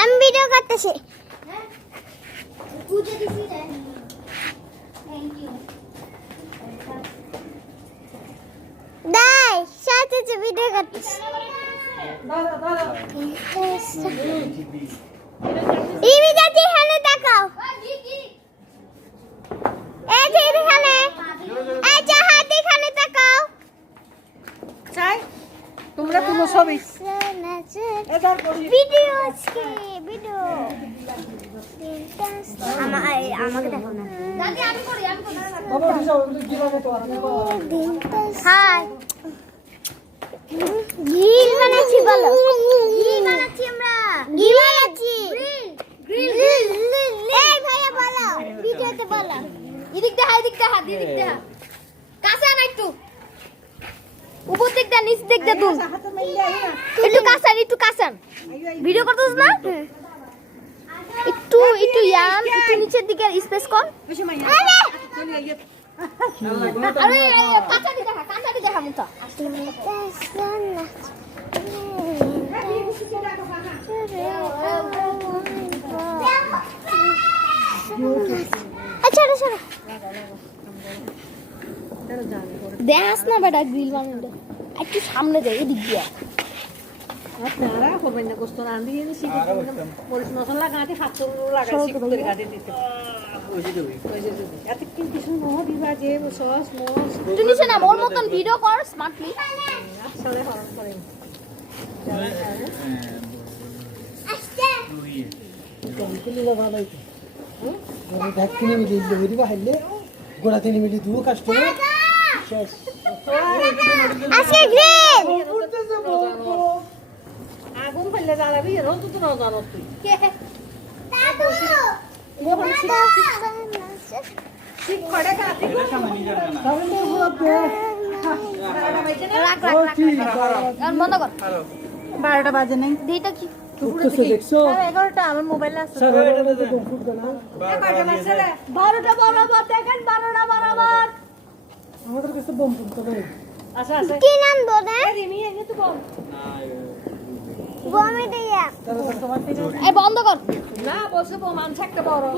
আমি ভিডিও করতেছি। দাই সাথে ভিডিও করতেছি। ইমি যাচ্ছি এখানে দেখাও। এই যে এখানে এই যে হাত এখানে দেখাও। চাই তোমরা তুলো ছবি ভিডিও আছে ভিডিও। আমাকে দেখো না দাদি, আমি করি বাবা উঠে যাও কিভাবে তো হাই গ্রিল বানাচ্ছি। বলো গ্রিল বানাচ্ছি আমরা। গ্রিল বানাচ্ছি গ্রিল। এই ভাইয়া বলো ভিডিওতে বলো। এদিক দেখা এদিক দেখা এদিক দেখা। কাছে না একটু উপর দিক দা নিচ দিক দা তুই একটু কাছে একটু কাছে ভিডিও করতেছ না। একটু একটু ইয়াম একটু নিচের দিকে স্পেস কর। আরে কাঁচাটি দেখা মুতা আচ্ছা আচ্ছা দেখাস না বেটা গ্রিল বানাতে। একটু সামনে যাই এদিক দিয়ে। আপনারা করবেন না গোস্ত রাঁধি এসে মরিচ মশলা গাঁটে ফাঁকো লাগাই শিখতে গাঁটে দিতে এত কিন্তু শুনো দিবা যে সস মস তুই নিচে না মোর মতন ভিডিও কর স্মার্টলি। আসলে হরণ করেন আস্তে কমপ্লিট ভালো হইতো মানে ঢাকিনে মিলি দিবা হাইলে গোড়া তিনি মিলি দুও কাস্টমার শেষ আজকে গ্রিল উঠতেছে বলবো আগুন ফেললে জ্বালাবি রোজ তো না জানো তুই ঠিক করে গাঁটে সামনে বলতে রাখ রাখ রাখ বন্ধ কর। 12টা বাজে নাই দিটা কি উঠতেছে দেখছো 11টা আমার মোবাইলে আছে স্যার এটা তো কমপ্লিট না 12টা বরাবর দেখেন 12টা বরাবর আমাদের কাছে বম ফুটতো না আচ্ছা আচ্ছা কি নাম বলে রিমি এনে তো বল বমি দিয়া তারা তোমার এই বন্ধ কর। না বলছে বল মান থাকতে বড়